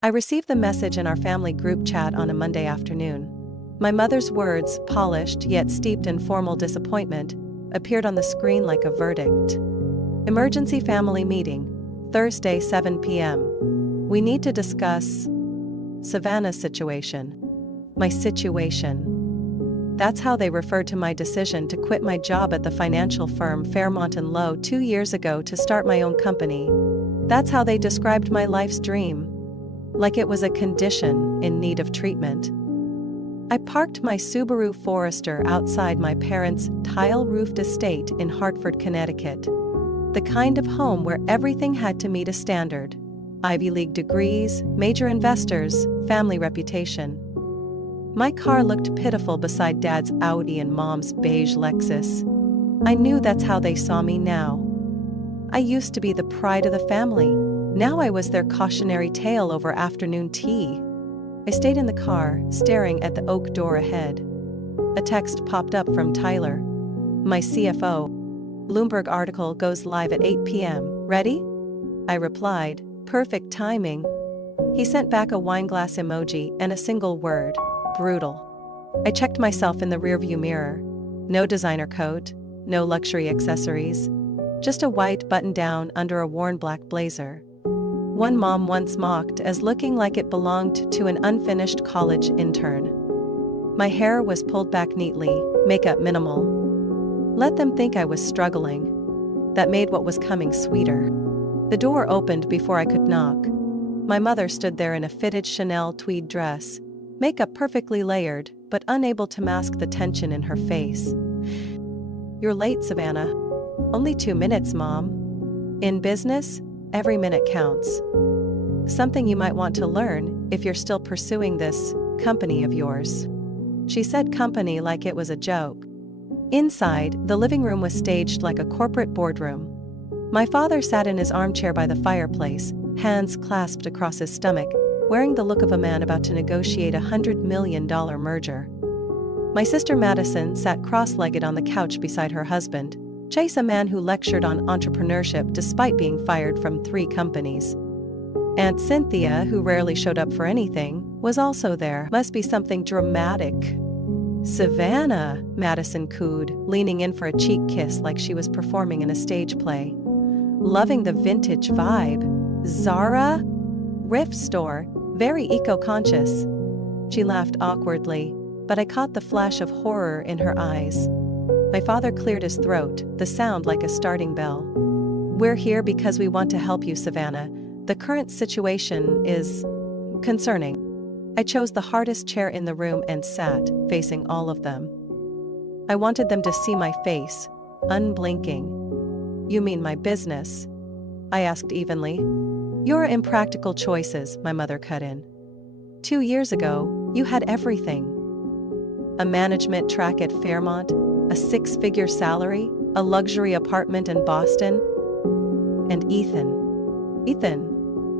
I received the message in our family group chat on a Monday afternoon. My mother's words, polished yet steeped in formal disappointment, appeared on the screen like a verdict. Emergency family meeting, Thursday 7 p.m. We need to discuss Savannah's situation. My situation. That's how they referred to my decision to quit my job at the financial firm Fairmont & Lowe 2 years ago to start my own company. That's how they described my life's dream. Like it was a condition in need of treatment. I parked my Subaru Forester outside my parents' tile-roofed estate in Hartford, Connecticut. The kind of home where everything had to meet a standard. Ivy League degrees, major investors, family reputation. My car looked pitiful beside Dad's Audi and Mom's beige Lexus. I knew that's how they saw me now. I used to be the pride of the family. Now I was their cautionary tale over afternoon tea. I stayed in the car, staring at the oak door ahead. A text popped up from Tyler. My CFO. Bloomberg article goes live at 8 p.m. Ready? I replied, perfect timing. He sent back a wineglass emoji and a single word. Brutal. I checked myself in the rearview mirror. No designer coat, no luxury accessories. Just a white button-down under a worn black blazer. One mom once mocked as looking like it belonged to an unfinished college intern. My hair was pulled back neatly, makeup minimal. Let them think I was struggling. That made what was coming sweeter. The door opened before I could knock. My mother stood there in a fitted Chanel tweed dress. Makeup perfectly layered, but unable to mask the tension in her face. You're late, Savannah. Only 2 minutes, Mom. In business, every minute counts. Something you might want to learn if you're still pursuing this company of yours. She said company like it was a joke. Inside, the living room was staged like a corporate boardroom. My father sat in his armchair by the fireplace, hands clasped across his stomach, wearing the look of a man about to negotiate a $100 million merger. My sister Madison sat cross-legged on the couch beside her husband, Chase, a man who lectured on entrepreneurship despite being fired from 3 companies. Aunt Cynthia, who rarely showed up for anything, was also there. Must be something dramatic. Savannah, Madison cooed, leaning in for a cheek kiss like she was performing in a stage play. Loving the vintage vibe. Zara? Thrift store. Very eco-conscious. She laughed awkwardly, but I caught the flash of horror in her eyes. My father cleared his throat, the sound like a starting bell. We're here because we want to help you, Savannah. The current situation is concerning. I chose the hardest chair in the room and sat, facing all of them. I wanted them to see my face, unblinking. You mean my business? I asked evenly. Your impractical choices, my mother cut in. 2 years ago, you had everything. A management track at Fairmont, a 6-figure salary, a luxury apartment in Boston, and Ethan,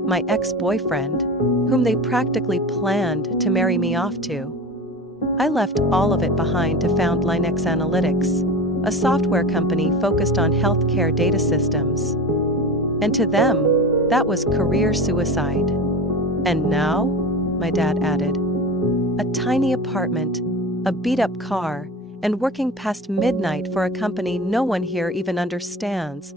my ex-boyfriend, whom they practically planned to marry me off to. I left all of it behind to found Linex Analytics, a software company focused on healthcare data systems. And to them, that was career suicide. And now, my dad added, a tiny apartment, a beat-up car, and working past midnight for a company no one here even understands.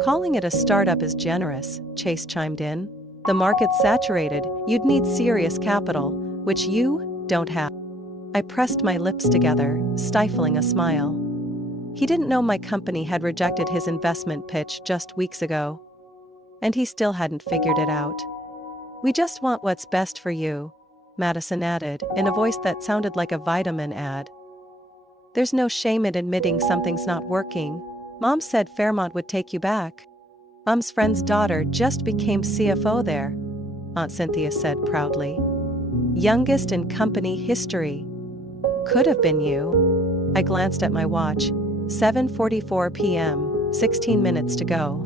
Calling it a startup is generous, Chase chimed in. The market's saturated, you'd need serious capital, which you don't have. I pressed my lips together, stifling a smile. He didn't know my company had rejected his investment pitch just weeks ago. And he still hadn't figured it out. We just want what's best for you, Madison added, in a voice that sounded like a vitamin ad. There's no shame in admitting something's not working. Mom said Fairmont would take you back. Mom's friend's daughter just became CFO there, Aunt Cynthia said proudly. Youngest in company history. Could have been you. I glanced at my watch. 7:44 p.m., 16 minutes to go.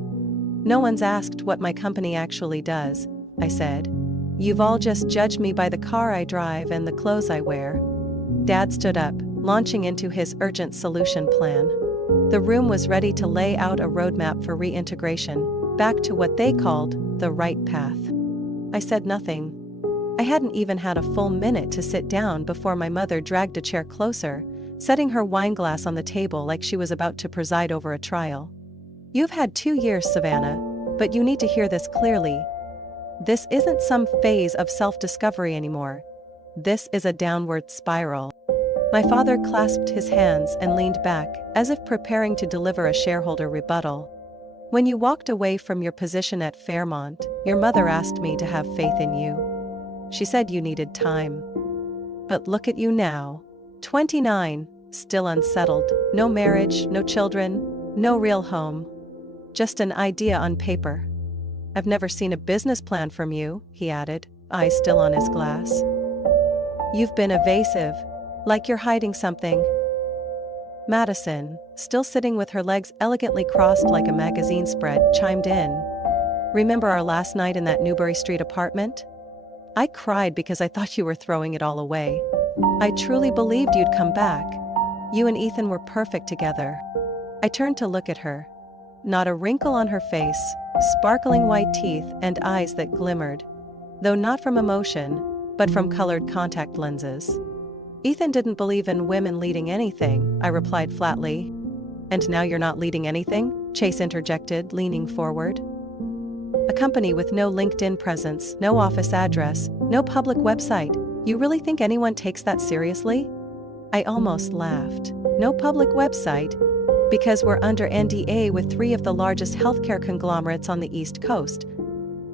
No one's asked what my company actually does, I said. You've all just judged me by the car I drive and the clothes I wear. Dad stood up, launching into his urgent solution plan. The room was ready to lay out a roadmap for reintegration, back to what they called the right path. I said nothing. I hadn't even had a full minute to sit down before my mother dragged a chair closer, setting her wineglass on the table like she was about to preside over a trial. "You've had 2 years, Savannah, but you need to hear this clearly. This isn't some phase of self-discovery anymore. This is a downward spiral." My father clasped his hands and leaned back, as if preparing to deliver a shareholder rebuttal. "When you walked away from your position at Fairmont, your mother asked me to have faith in you. She said you needed time. But look at you now. 29, still unsettled, no marriage, no children, no real home. Just an idea on paper. I've never seen a business plan from you," he added, eyes still on his glass. "You've been evasive, like you're hiding something." Madison, still sitting with her legs elegantly crossed like a magazine spread, chimed in. "Remember our last night in that Newbury Street apartment? I cried because I thought you were throwing it all away. I truly believed you'd come back. You and Ethan were perfect together." I turned to look at her. Not a wrinkle on her face, sparkling white teeth and eyes that glimmered. Though not from emotion, but from colored contact lenses. "Ethan didn't believe in women leading anything," I replied flatly. "And now you're not leading anything?" Chase interjected, leaning forward. "A company with no LinkedIn presence, no office address, no public website. You really think anyone takes that seriously?" I almost laughed. "No public website? Because we're under NDA with 3 of the largest healthcare conglomerates on the East Coast.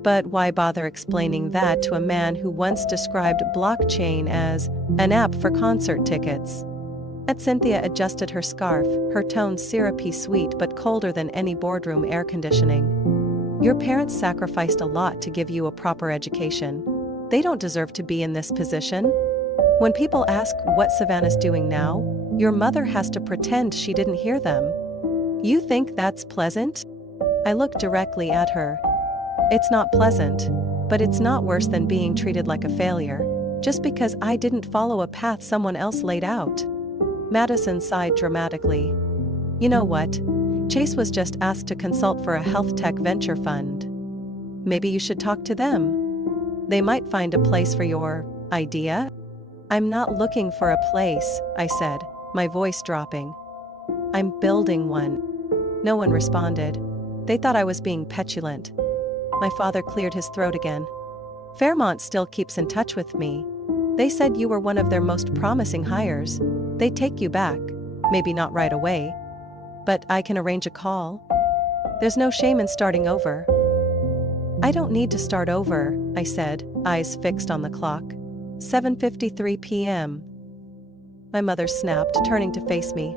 But why bother explaining that to a man who once described blockchain as an app for concert tickets?" Cynthia adjusted her scarf, her tone syrupy sweet but colder than any boardroom air conditioning. "Your parents sacrificed a lot to give you a proper education. They don't deserve to be in this position. When people ask what Savannah's doing now, your mother has to pretend she didn't hear them. You think that's pleasant?" I looked directly at her. "It's not pleasant, but it's not worse than being treated like a failure, just because I didn't follow a path someone else laid out." Madison sighed dramatically. "You know what? Chase was just asked to consult for a health tech venture fund. Maybe you should talk to them. They might find a place for your idea." "I'm not looking for a place," I said, my voice dropping. "I'm building one." No one responded. They thought I was being petulant. My father cleared his throat again. "Fairmont still keeps in touch with me. They said you were one of their most promising hires. They'd take you back, maybe not right away. But I can arrange a call. There's no shame in starting over." "I don't need to start over," I said, eyes fixed on the clock. 7:53 p.m. My mother snapped, turning to face me.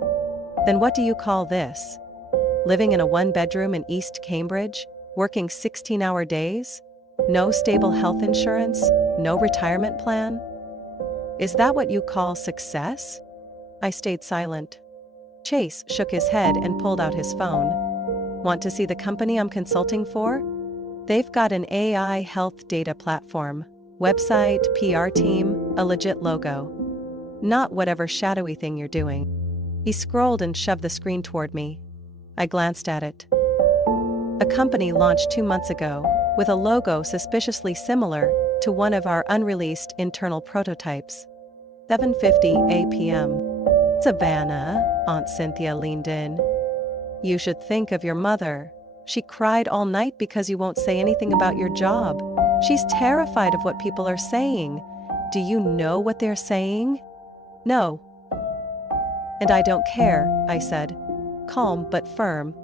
"Then what do you call this? Living in a one-bedroom in East Cambridge? Working 16-hour days? No stable health insurance? No retirement plan? Is that what you call success?" I stayed silent. Chase shook his head and pulled out his phone. "Want to see the company I'm consulting for? They've got an AI health data platform, website, PR team, a legit logo. Not whatever shadowy thing you're doing." He scrolled and shoved the screen toward me. I glanced at it. A company launched 2 months ago, with a logo suspiciously similar to one of our unreleased internal prototypes. 7:50 p.m. "Savannah," Aunt Cynthia leaned in. "You should think of your mother. She cried all night because you won't say anything about your job. She's terrified of what people are saying. Do you know what they're saying?" "No." "And I don't care," I said, calm but firm.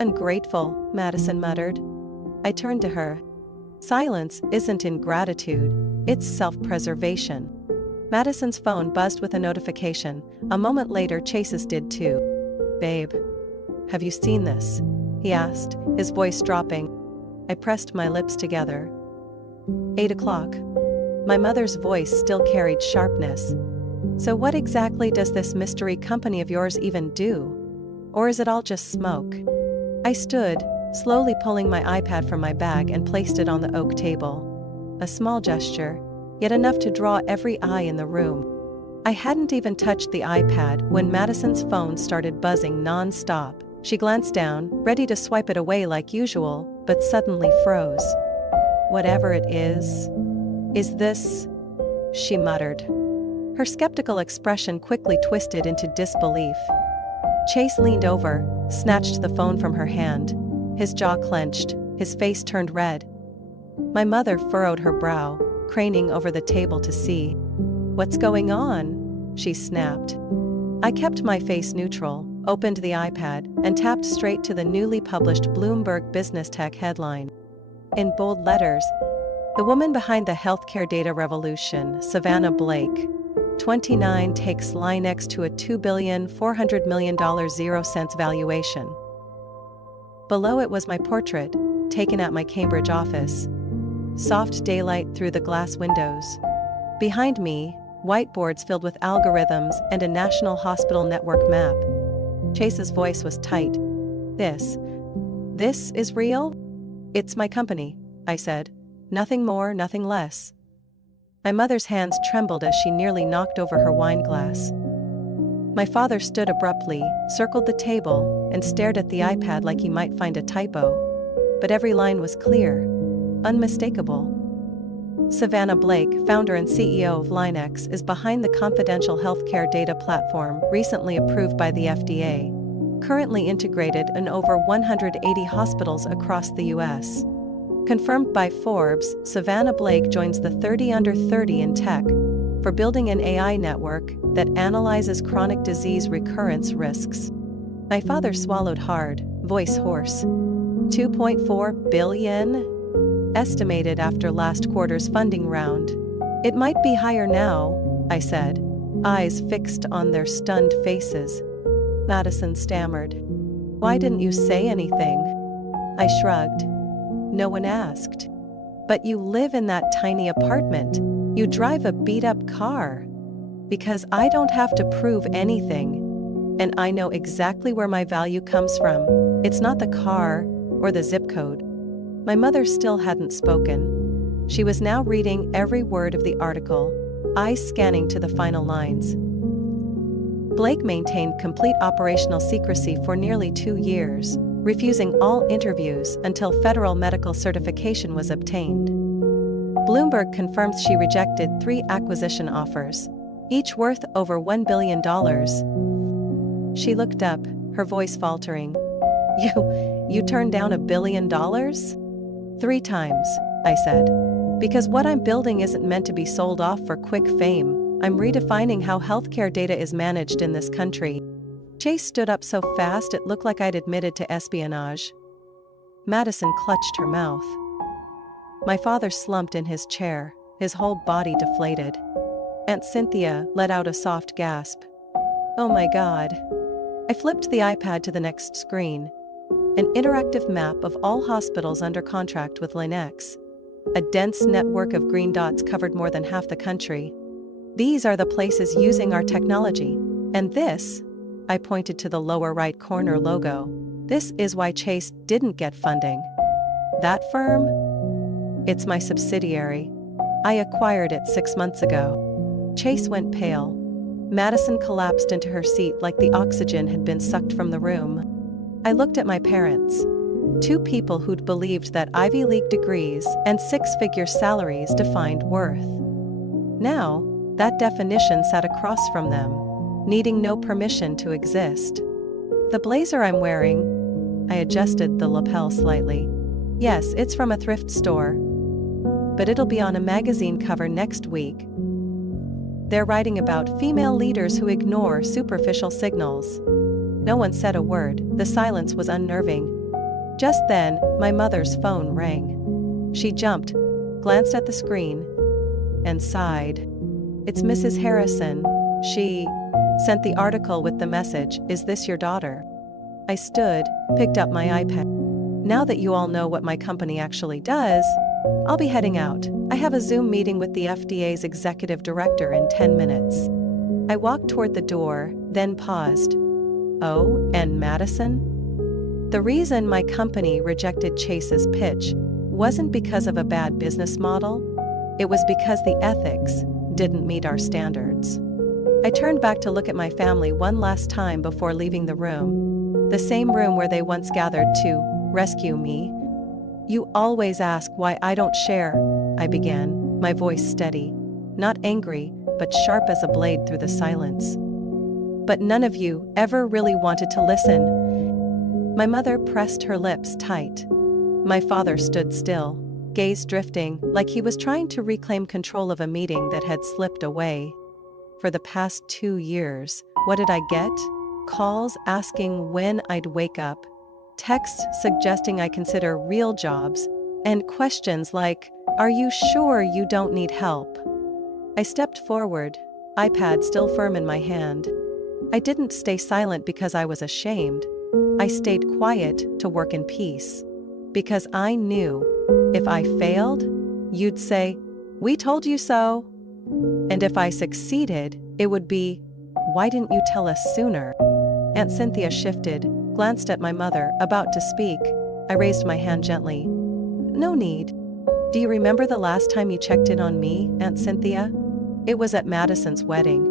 "Ungrateful," Madison muttered. I turned to her. "Silence isn't ingratitude, it's self-preservation." Madison's phone buzzed with a notification. A moment later, Chase's did too. "Babe, have you seen this?" he asked, his voice dropping. I pressed my lips together. 8 o'clock. My mother's voice still carried sharpness. "So what exactly does this mystery company of yours even do? Or is it all just smoke?" I stood, slowly pulling my iPad from my bag and placed it on the oak table. A small gesture, yet enough to draw every eye in the room. I hadn't even touched the iPad when Madison's phone started buzzing non-stop. She glanced down, ready to swipe it away like usual, but suddenly froze. "Whatever it is, Is this? She muttered. Her skeptical expression quickly twisted into disbelief. Chase leaned over, snatched the phone from her hand. His jaw clenched, his face turned red. My mother furrowed her brow, craning over the table to see. What's going on? She snapped. I kept my face neutral, opened the iPad, and tapped straight to the newly published Bloomberg Business Tech headline. In bold letters, the woman behind the healthcare data revolution, Savannah Blake, 29, takes Linex to a $2,400,000,000 0 cents valuation. Below it was my portrait, taken at my Cambridge office. Soft daylight through the glass windows. Behind me, whiteboards filled with algorithms and a national hospital network map. Chase's voice was tight. This is real? It's my company, I said. Nothing more, nothing less. My mother's hands trembled as she nearly knocked over her wine glass. My father stood abruptly, circled the table, and stared at the iPad like he might find a typo. But every line was clear, unmistakable. Savannah Blake, founder and CEO of Linex, is behind the confidential healthcare data platform recently approved by the FDA, currently integrated in over 180 hospitals across the U.S. Confirmed by Forbes, Savannah Blake joins the 30 under 30 in tech for building an AI network that analyzes chronic disease recurrence risks. My father swallowed hard, voice hoarse. $2.4 billion? Estimated after last quarter's funding round. It might be higher now, I said, eyes fixed on their stunned faces. Madison stammered. Why didn't you say anything? I shrugged. No one asked. But you live in that tiny apartment. You drive a beat-up car. Because I don't have to prove anything. And I know exactly where my value comes from. It's not the car or the zip code. My mother still hadn't spoken. She was now reading every word of the article, eyes scanning to the final lines. Blake maintained complete operational secrecy for nearly 2 years, refusing all interviews until federal medical certification was obtained. Bloomberg confirms she rejected 3 acquisition offers, each worth over $1 billion. She looked up, her voice faltering. You turned down $1 billion? 3 times, I said. Because what I'm building isn't meant to be sold off for quick fame. I'm redefining how healthcare data is managed in this country. Chase stood up so fast it looked like I'd admitted to espionage. Madison clutched her mouth. My father slumped in his chair, his whole body deflated. Aunt Cynthia let out a soft gasp. Oh my God. I flipped the iPad to the next screen. An interactive map of all hospitals under contract with Linex. A dense network of green dots covered more than half the country. These are the places using our technology. And this, I pointed to the lower right corner logo, this is why Chase didn't get funding. That firm? It's my subsidiary. I acquired it 6 months ago. Chase went pale. Madison collapsed into her seat like the oxygen had been sucked from the room. I looked at my parents. 2 people who'd believed that Ivy League degrees and 6-figure salaries defined worth. Now, that definition sat across from them, needing no permission to exist. The blazer I'm wearing, I adjusted the lapel slightly. Yes, it's from a thrift store. But it'll be on a magazine cover next week. They're writing about female leaders who ignore superficial signals. No one said a word, the silence was unnerving. Just then, my mother's phone rang. She jumped, glanced at the screen, and sighed. It's Mrs. Harrison. She sent the article with the message, "Is this your daughter?" I stood, picked up my iPad. Now that you all know what my company actually does, I'll be heading out. I have a Zoom meeting with the FDA's executive director in 10 minutes. I walked toward the door, then paused. Oh, and Madison? The reason my company rejected Chase's pitch wasn't because of a bad business model. It was because the ethics didn't meet our standards. I turned back to look at my family one last time before leaving the room. The same room where they once gathered to rescue me. You always ask why I don't share, I began, my voice steady, not angry, but sharp as a blade through the silence. But none of you ever really wanted to listen. My mother pressed her lips tight. My father stood still, gaze drifting, like he was trying to reclaim control of a meeting that had slipped away. For the past 2 years, what did I get? Calls asking when I'd wake up, texts suggesting I consider real jobs, and questions like, "Are you sure you don't need help?" I stepped forward, iPad still firm in my hand. I didn't stay silent because I was ashamed. I stayed quiet to work in peace. Because I knew, if I failed, you'd say, "We told you so." And if I succeeded, it would be, "Why didn't you tell us sooner?" Aunt Cynthia shifted, glanced at my mother, about to speak. I raised my hand gently. "No need. Do you remember the last time you checked in on me, Aunt Cynthia? It was at Madison's wedding.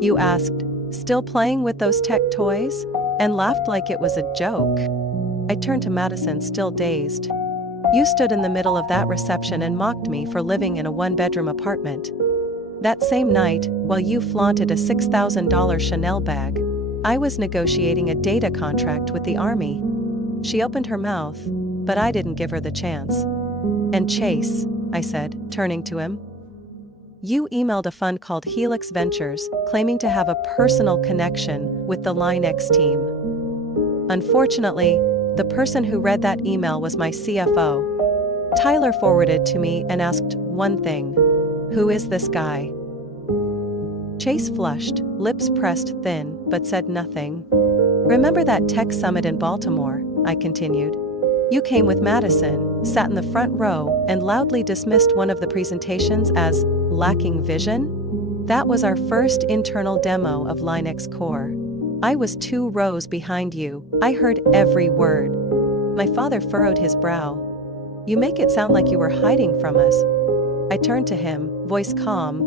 You asked, 'Still playing with those tech toys?' and laughed like it was a joke." I turned to Madison, still dazed. "You stood in the middle of that reception and mocked me for living in a one-bedroom apartment. That same night, while you flaunted a $6,000 Chanel bag, I was negotiating a data contract with the Army." She opened her mouth, but I didn't give her the chance. "And Chase," I said, turning to him. "You emailed a fund called Helix Ventures, claiming to have a personal connection with the Line X team. Unfortunately, the person who read that email was my CFO. Tyler forwarded to me and asked one thing. Who is this guy?" Chase flushed, lips pressed thin, but said nothing. "Remember that tech summit in Baltimore?" I continued. "You came with Madison, sat in the front row, and loudly dismissed one of the presentations as lacking vision? That was our first internal demo of Linux Core. I was 2 rows behind you. I heard every word." My father furrowed his brow. "You make it sound like you were hiding from us." I turned to him, voice calm.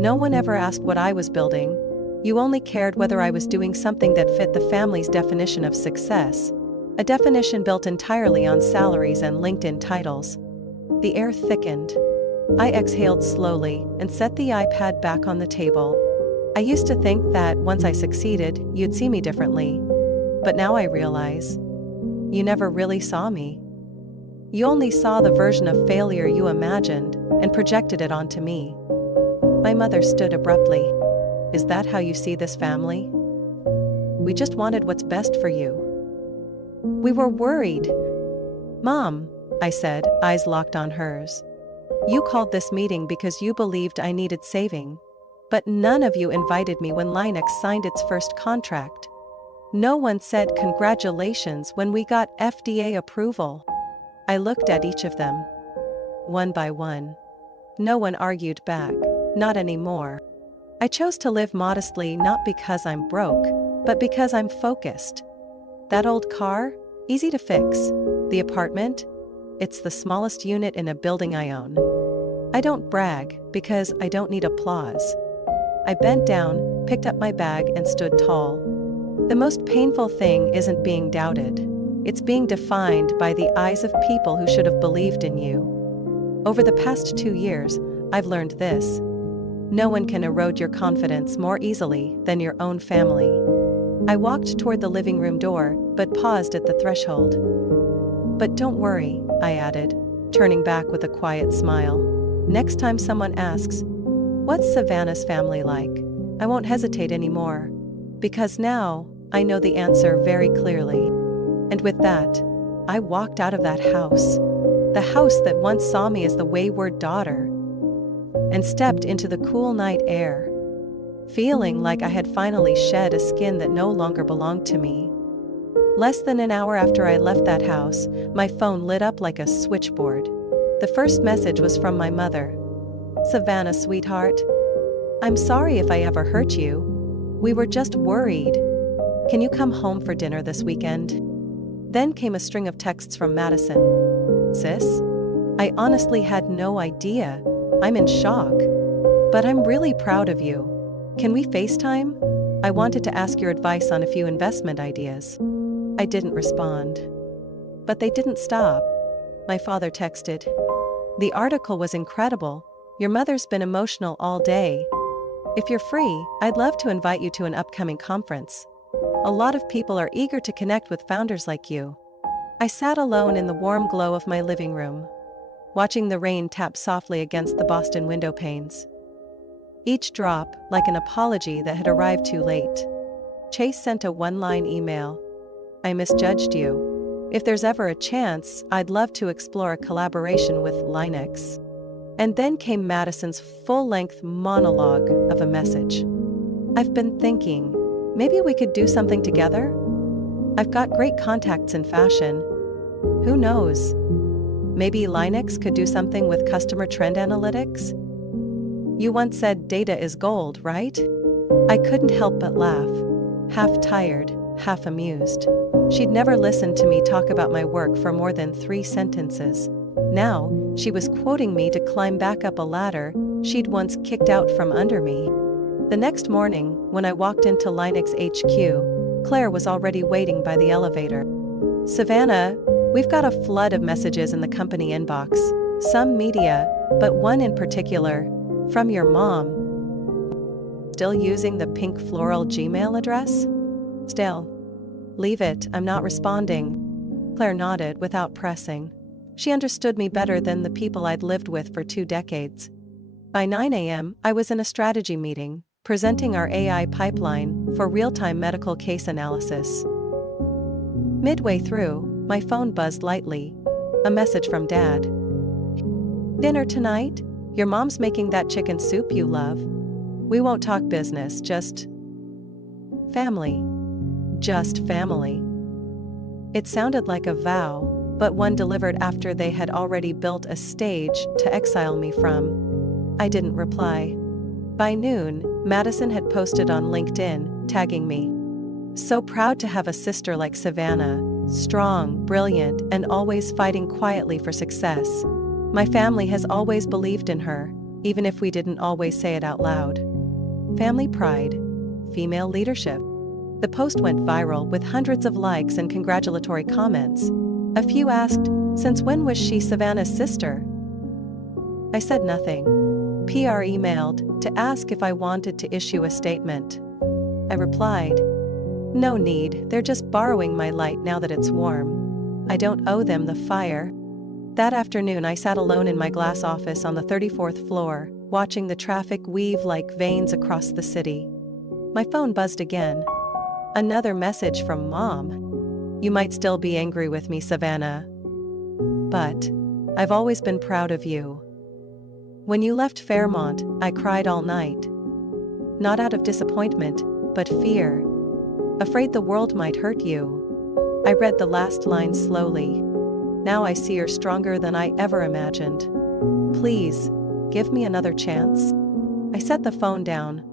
"No one ever asked what I was building. You only cared whether I was doing something that fit the family's definition of success. A definition built entirely on salaries and LinkedIn titles." The air thickened. I exhaled slowly and set the iPad back on the table. I used to think that once I succeeded, you'd see me differently. But now I realize, you never really saw me. You only saw the version of failure you imagined and projected it onto me. My mother stood abruptly. "Is that how you see this family? We just wanted what's best for you. We were worried." "Mom," I said, eyes locked on hers. "You called this meeting because you believed I needed saving. But none of you invited me when Linux signed its first contract. No one said congratulations when we got FDA approval." I looked at each of them. One by one. No one argued back, not anymore. I chose to live modestly not because I'm broke, but because I'm focused. That old car? Easy to fix. The apartment? It's the smallest unit in a building I own. I don't brag because I don't need applause. I bent down, picked up my bag and stood tall. The most painful thing isn't being doubted. It's being defined by the eyes of people who should have believed in you. Over the past 2 years, I've learned this. No one can erode your confidence more easily than your own family. I walked toward the living room door, but paused at the threshold. "But don't worry," I added, turning back with a quiet smile. "Next time someone asks, 'What's Savannah's family like?' I won't hesitate anymore. Because now, I know the answer very clearly." And with that, I walked out of that house. The house that once saw me as the wayward daughter. And stepped into the cool night air, feeling like I had finally shed a skin that no longer belonged to me. Less than an hour after I left that house, my phone lit up like a switchboard. The first message was from my mother. "Savannah, sweetheart. I'm sorry if I ever hurt you. We were just worried. Can you come home for dinner this weekend?" Then came a string of texts from Madison. "Sis? I honestly had no idea. I'm in shock. But I'm really proud of you. Can we FaceTime? I wanted to ask your advice on a few investment ideas." I didn't respond. But they didn't stop. My father texted. "The article was incredible. Your mother's been emotional all day. If you're free, I'd love to invite you to an upcoming conference. A lot of people are eager to connect with founders like you. I sat alone in the warm glow of my living room, watching the rain tap softly against the Boston window panes. Each drop, like an apology that had arrived too late. Chase sent a one-line email. I misjudged you. If there's ever a chance, I'd love to explore a collaboration with Linux. And then came Madison's full-length monologue of a message. I've been thinking, maybe we could do something together? I've got great contacts in fashion. Who knows? Maybe Linux could do something with customer trend analytics? You once said data is gold, right? I couldn't help but laugh, half tired, half amused. She'd never listened to me talk about my work for more than 3 sentences. Now, she was quoting me to climb back up a ladder she'd once kicked out from under me. The next morning, when I walked into Linux HQ, Claire was already waiting by the elevator. Savannah, we've got a flood of messages in the company inbox, some media, but one in particular, from your mom. Still using the pink floral Gmail address? Still. Leave it, I'm not responding. Claire nodded without pressing. She understood me better than the people I'd lived with for 2 decades. By 9 a.m., I was in a strategy meeting, presenting our AI pipeline for real-time medical case analysis. Midway through, my phone buzzed lightly. A message from Dad. Dinner tonight? Your mom's making that chicken soup you love. We won't talk business, just family. Just family. It sounded like a vow, but one delivered after they had already built a stage to exile me from. I didn't reply. By noon, Madison had posted on LinkedIn, tagging me. So proud to have a sister like Savannah, strong, brilliant, and always fighting quietly for success. My family has always believed in her, even if we didn't always say it out loud. Family pride. Female leadership. The post went viral with hundreds of likes and congratulatory comments. A few asked, since when was she Savannah's sister? I said nothing. PR emailed to ask if I wanted to issue a statement. I replied, no need, they're just borrowing my light now that it's warm. I don't owe them the fire. That afternoon I sat alone in my glass office on the 34th floor, watching the traffic weave like veins across the city. My phone buzzed again. Another message from Mom. You might still be angry with me, Savannah. But I've always been proud of you. When you left Fairmont, I cried all night. Not out of disappointment, but fear. Afraid the world might hurt you. I read the last line slowly. Now I see you're stronger than I ever imagined. Please, give me another chance. I set the phone down.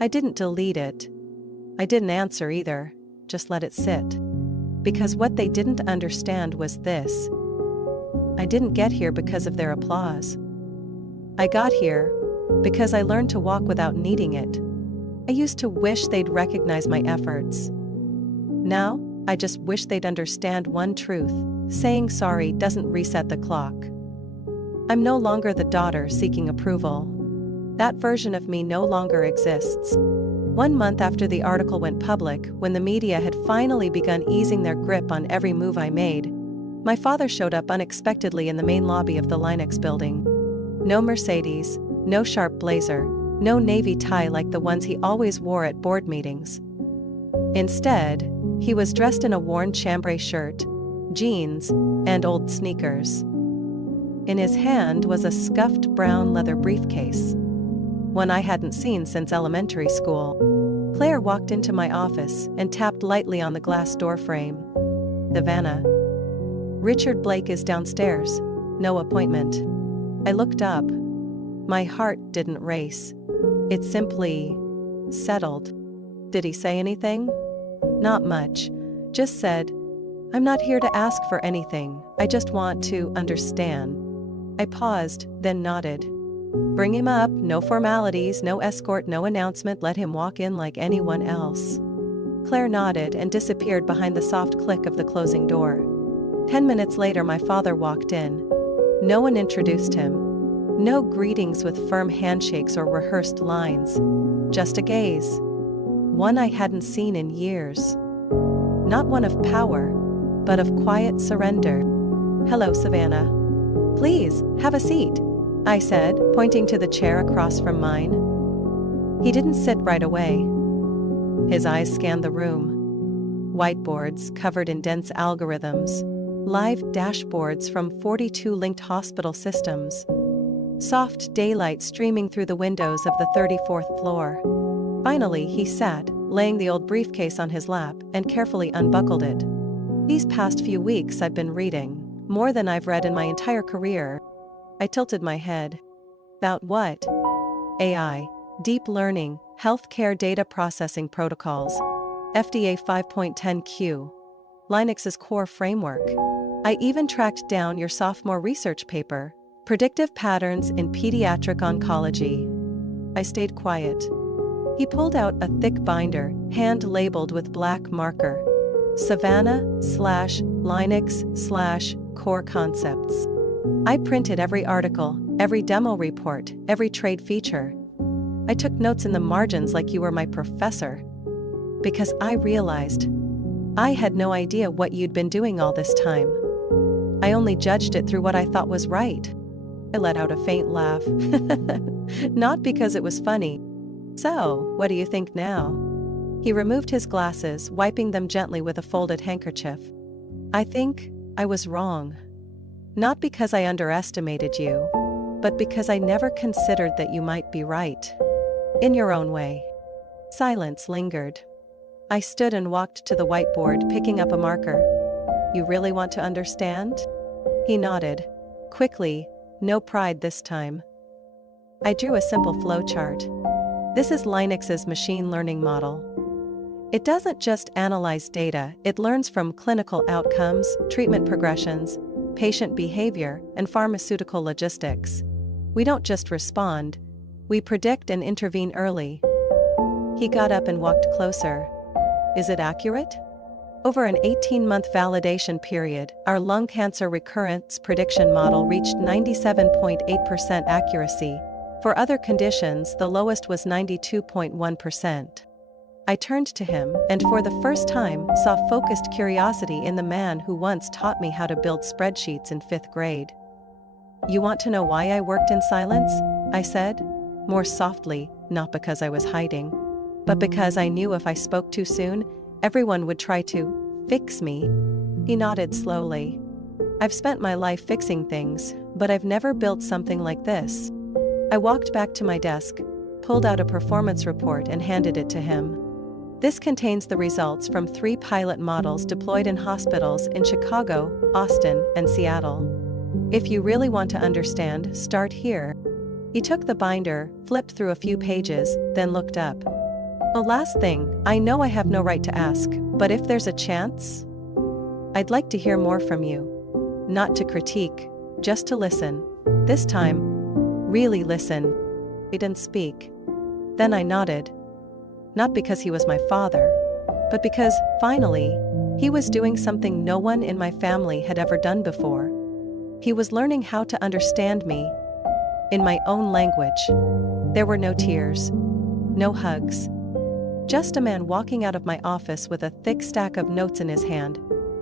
I didn't delete it. I didn't answer either, just let it sit. Because what they didn't understand was this. I didn't get here because of their applause. I got here because I learned to walk without needing it. I used to wish they'd recognize my efforts. Now, I just wish they'd understand one truth. Saying sorry doesn't reset the clock. I'm no longer the daughter seeking approval. That version of me no longer exists. 1 month after the article went public, when the media had finally begun easing their grip on every move I made, my father showed up unexpectedly in the main lobby of the Linux building. No Mercedes, no sharp blazer, no navy tie like the ones he always wore at board meetings. Instead, he was dressed in a worn chambray shirt, jeans, and old sneakers. In his hand was a scuffed brown leather briefcase, one I hadn't seen since elementary school. Claire walked into my office and tapped lightly on the glass door frame. Savannah. Richard Blake is downstairs. No appointment. I looked up. My heart didn't race. It simply settled. Did he say anything? Not much. Just said, I'm not here to ask for anything, I just want to understand. I paused, then nodded. Bring him up, no formalities, no escort, no announcement, let him walk in like anyone else. Claire nodded and disappeared behind the soft click of the closing door. 10 minutes later my father walked in. No one introduced him. No greetings with firm handshakes or rehearsed lines. Just a gaze. One I hadn't seen in years. Not one of power, but of quiet surrender. "Hello, Savannah. Please, have a seat," I said, pointing to the chair across from mine. He didn't sit right away. His eyes scanned the room. Whiteboards covered in dense algorithms. Live dashboards from 42 linked hospital systems. Soft daylight streaming through the windows of the 34th floor. Finally, he sat, laying the old briefcase on his lap, and carefully unbuckled it. "These past few weeks I've been reading, more than I've read in my entire career." I tilted my head. "About what?" "AI, deep learning, healthcare data processing protocols, FDA 5.10Q, Linux's core framework. I even tracked down your sophomore research paper, Predictive Patterns in Pediatric Oncology." I stayed quiet. He pulled out a thick binder, hand-labeled with black marker. Savannah/Linux/Core Concepts. I printed every article, every demo report, every trade feature. I took notes in the margins like you were my professor. Because I realized I had no idea what you'd been doing all this time. I only judged it through what I thought was right. I let out a faint laugh. Not because it was funny. "So, what do you think now?" He removed his glasses, wiping them gently with a folded handkerchief. "I think I was wrong. Not because I underestimated you, but because I never considered that you might be right. In your own way." Silence lingered. I stood and walked to the whiteboard, picking up a marker. "You really want to understand?" He nodded. Quickly, no pride this time. I drew a simple flowchart. "This is Linux's machine learning model. It doesn't just analyze data, it learns from clinical outcomes, treatment progressions, patient behavior, and pharmaceutical logistics. We don't just respond, we predict and intervene early." He got up and walked closer. "Is it accurate?" Over an 18-month validation period, our lung cancer recurrence prediction model reached 97.8% accuracy. For other conditions, the lowest was 92.1%. I turned to him, and for the first time, saw focused curiosity in the man who once taught me how to build spreadsheets in 5th grade. "You want to know why I worked in silence?" I said, more softly, not because I was hiding, but because I knew if I spoke too soon, everyone would try to fix me. He nodded slowly. "I've spent my life fixing things, but I've never built something like this." I walked back to my desk, pulled out a performance report and handed it to him. "This contains the results from 3 pilot models deployed in hospitals in Chicago, Austin, and Seattle. If you really want to understand, start here." He took the binder, flipped through a few pages, then looked up. "The last thing, I know I have no right to ask, but if there's a chance, I'd like to hear more from you. Not to critique, just to listen. This time, really listen." He didn't speak. Then I nodded. Not because he was my father, but because, finally, he was doing something no one in my family had ever done before. He was learning how to understand me in my own language. There were no tears, no hugs. Just a man walking out of my office with a thick stack of notes in his hand,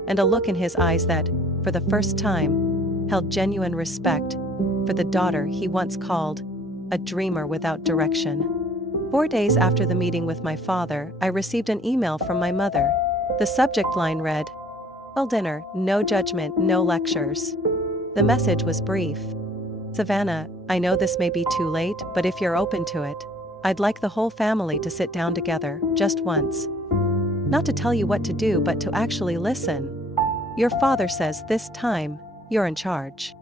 and a look in his eyes that, for the first time, held genuine respect for the daughter he once called a dreamer without direction. 4 days after the meeting with my father, I received an email from my mother. The subject line read, "Well, dinner, no judgment, no lectures." The message was brief. "Savannah, I know this may be too late, but if you're open to it, I'd like the whole family to sit down together, just once. Not to tell you what to do, but to actually listen. Your father says this time, you're in charge."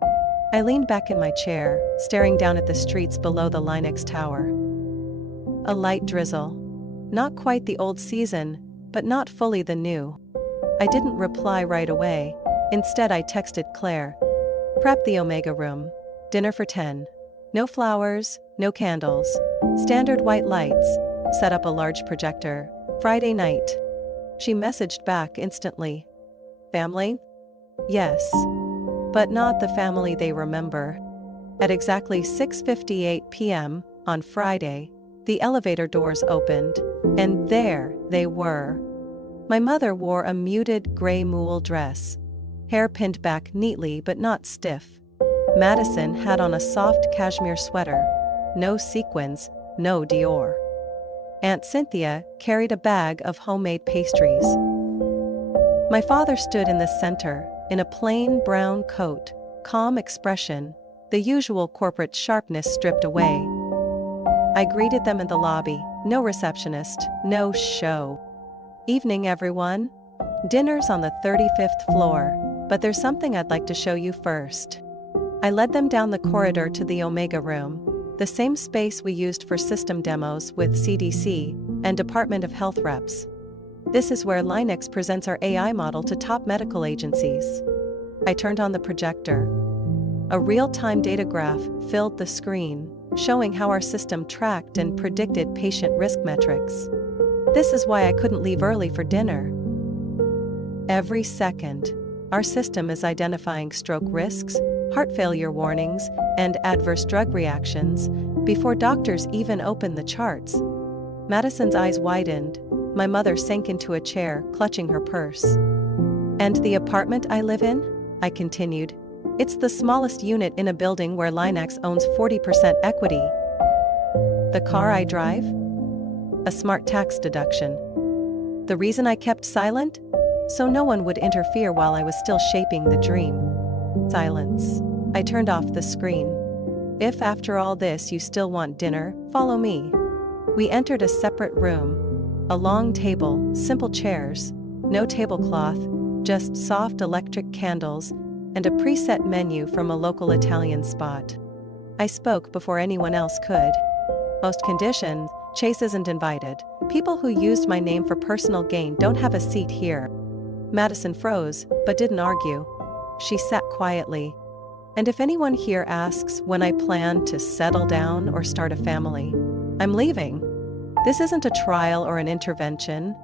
I leaned back in my chair, staring down at the streets below the Linux tower. A light drizzle. Not quite the old season, but not fully the new. I didn't reply right away. Instead, I texted Claire. "Prep the Omega room. Dinner for 10. No flowers, no candles. Standard white lights. Set up a large projector. Friday night." She messaged back instantly. "Family?" "Yes. But not the family they remember." At exactly 6:58 p.m. on Friday, the elevator doors opened, and there they were. My mother wore a muted gray muumuu dress, hair pinned back neatly but not stiff. Madison had on a soft cashmere sweater, no sequins, no Dior. Aunt Cynthia carried a bag of homemade pastries. My father stood in the center, in a plain brown coat, calm expression, the usual corporate sharpness stripped away. I greeted them in the lobby, no receptionist, no show. "Evening, everyone. Dinner's on the 35th floor, but there's something I'd like to show you first." I led them down the corridor to the Omega Room, the same space we used for system demos with CDC and Department of Health reps. "This is where Linux presents our AI model to top medical agencies." I turned on the projector. A real-time data graph filled the screen, showing how our system tracked and predicted patient risk metrics. This is why I couldn't leave early for dinner. Every second, our system is identifying stroke risks, heart failure warnings, and adverse drug reactions before doctors even open the charts. Madison's eyes widened. My mother sank into a chair, clutching her purse. "And the apartment I live in?" I continued. "It's the smallest unit in a building where Linux owns 40% equity." "The car I drive?" "A smart tax deduction." The reason I kept silent? So no one would interfere while I was still shaping the dream. Silence. I turned off the screen. "If after all this you still want dinner, follow me." We entered a separate room. A long table, simple chairs, no tablecloth, just soft electric candles, and a preset menu from a local Italian spot. I spoke before anyone else could. "Most conditions, Chase isn't invited. People who used my name for personal gain don't have a seat here." Madison froze, but didn't argue. She sat quietly. "And if anyone here asks when I plan to settle down or start a family, I'm leaving. This isn't a trial or an intervention.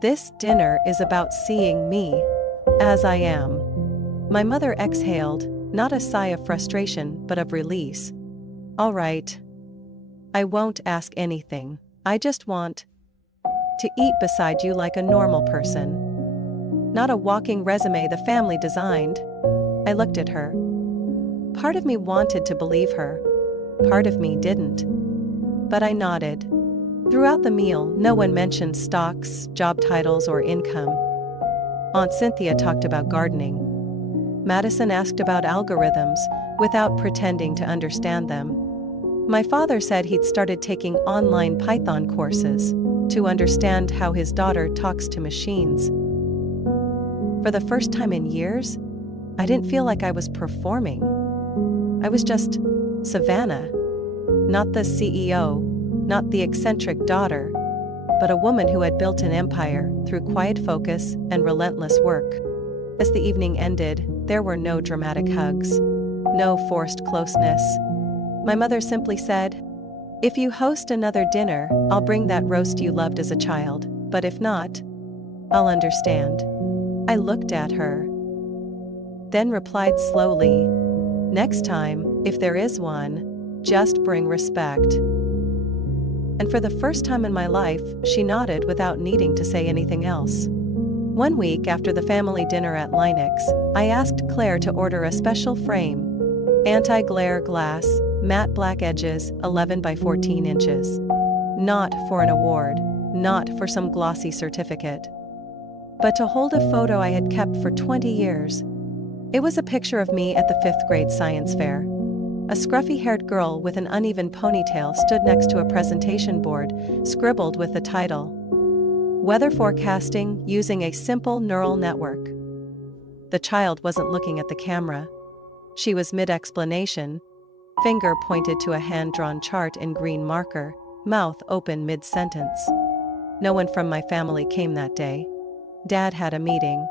This dinner is about seeing me as I am." My mother exhaled, not a sigh of frustration but of release. "All right. I won't ask anything. I just want to eat beside you like a normal person. Not a walking resume the family designed." I looked at her. Part of me wanted to believe her. Part of me didn't. But I nodded. Throughout the meal, no one mentioned stocks, job titles, or income. Aunt Cynthia talked about gardening. Madison asked about algorithms, without pretending to understand them. My father said he'd started taking online Python courses to understand how his daughter talks to machines. For the first time in years, I didn't feel like I was performing. I was just Savannah. Not the CEO, not the eccentric daughter, but a woman who had built an empire through quiet focus and relentless work. As the evening ended, there were no dramatic hugs, no forced closeness. My mother simply said, "If you host another dinner, I'll bring that roast you loved as a child, but if not, I'll understand." I looked at her, then replied slowly, "Next time, if there is one, just bring respect." And for the first time in my life, she nodded without needing to say anything else. One week after the family dinner at Linux, I asked Claire to order a special frame. Anti-glare glass, matte black edges, 11 by 14 inches. Not for an award, not for some glossy certificate, but to hold a photo I had kept for 20 years. It was a picture of me at the 5th grade science fair. A scruffy-haired girl with an uneven ponytail stood next to a presentation board, scribbled with the title, "Weather Forecasting Using a Simple Neural Network." The child wasn't looking at the camera. She was mid-explanation, finger pointed to a hand-drawn chart in green marker, mouth open mid-sentence. No one from my family came that day. Dad had a meeting.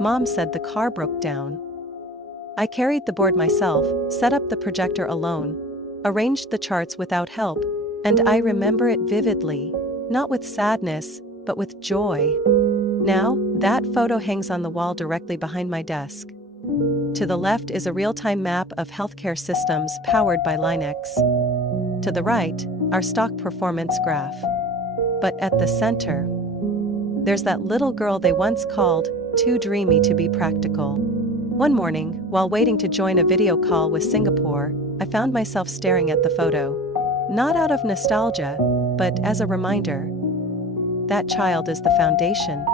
Mom said the car broke down. I carried the board myself, set up the projector alone, arranged the charts without help, and I remember it vividly, not with sadness, but with joy. Now, that photo hangs on the wall directly behind my desk. To the left is a real-time map of healthcare systems powered by Linux. To the right, our stock performance graph. But at the center, there's that little girl they once called too dreamy to be practical. One morning, while waiting to join a video call with Singapore, I found myself staring at the photo. Not out of nostalgia, but as a reminder. That child is the foundation,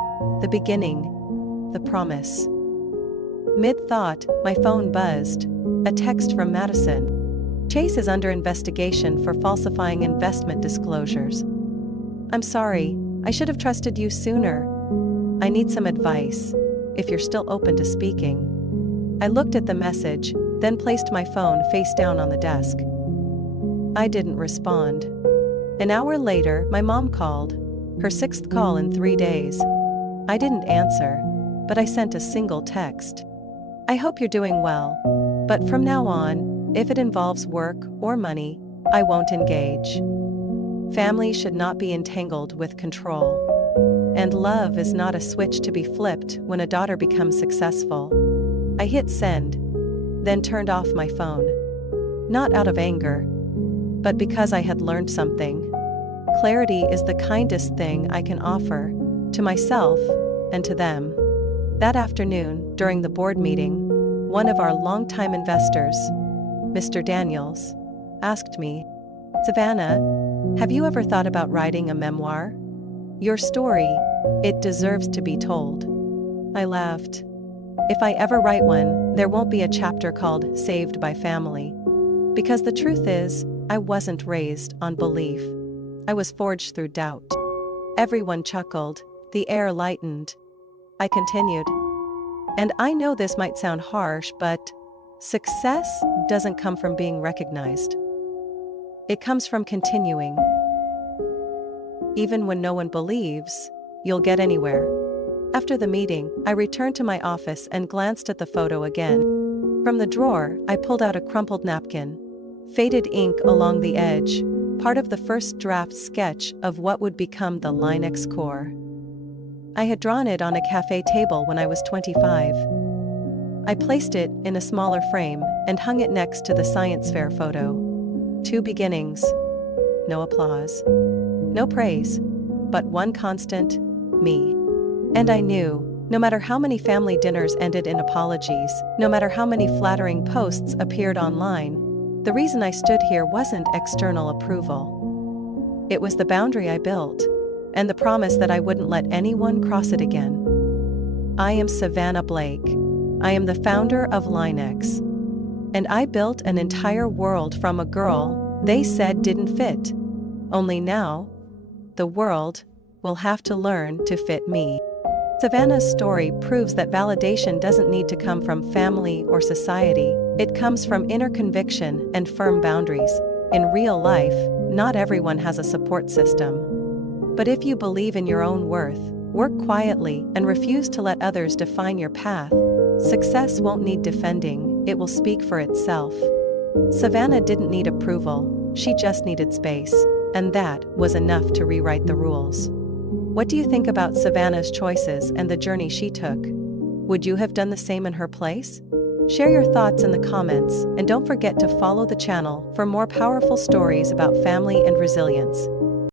the beginning, the promise. Mid-thought, my phone buzzed. A text from Madison. Chase is under investigation for falsifying investment disclosures. I'm sorry, I should have trusted you sooner. I need some advice, if you're still open to speaking. I looked at the message, then placed my phone face down on the desk. I didn't respond. An hour later, my mom called, her 6th call in 3 days. I didn't answer, but I sent a single text. I hope you're doing well, but from now on, if it involves work or money, I won't engage. Family should not be entangled with control. And love is not a switch to be flipped when a daughter becomes successful. I hit send, then turned off my phone. Not out of anger, but because I had learned something. Clarity is the kindest thing I can offer, to myself and to them. That afternoon, during the board meeting, one of our longtime investors, Mr. Daniels, asked me, "Savannah, have you ever thought about writing a memoir? Your story, it deserves to be told." I laughed. If I ever write one, there won't be a chapter called Saved by Family. Because the truth is, I wasn't raised on belief. I was forged through doubt. Everyone chuckled, the air lightened. I continued. And I know this might sound harsh, but success doesn't come from being recognized. It comes from continuing. Even when no one believes, you'll get anywhere. After the meeting, I returned to my office and glanced at the photo again. From the drawer, I pulled out a crumpled napkin. Faded ink along the edge, part of the first draft sketch of what would become the Linux core. I had drawn it on a cafe table when I was 25. I placed it in a smaller frame and hung it next to the science fair photo. 2 beginnings. No applause. No praise. But one constant, me. And I knew, no matter how many family dinners ended in apologies, no matter how many flattering posts appeared online, the reason I stood here wasn't external approval. It was the boundary I built, and the promise that I wouldn't let anyone cross it again. I am Savannah Blake. I am the founder of Linux. And I built an entire world from a girl they said didn't fit. Only now, the world will have to learn to fit me. Savannah's story proves that validation doesn't need to come from family or society. It comes from inner conviction and firm boundaries. In real life, not everyone has a support system. But if you believe in your own worth, work quietly, and refuse to let others define your path, success won't need defending, it will speak for itself. Savannah didn't need approval, she just needed space, and that was enough to rewrite the rules. What do you think about Savannah's choices and the journey she took? Would you have done the same in her place? Share your thoughts in the comments, and don't forget to follow the channel for more powerful stories about family and resilience.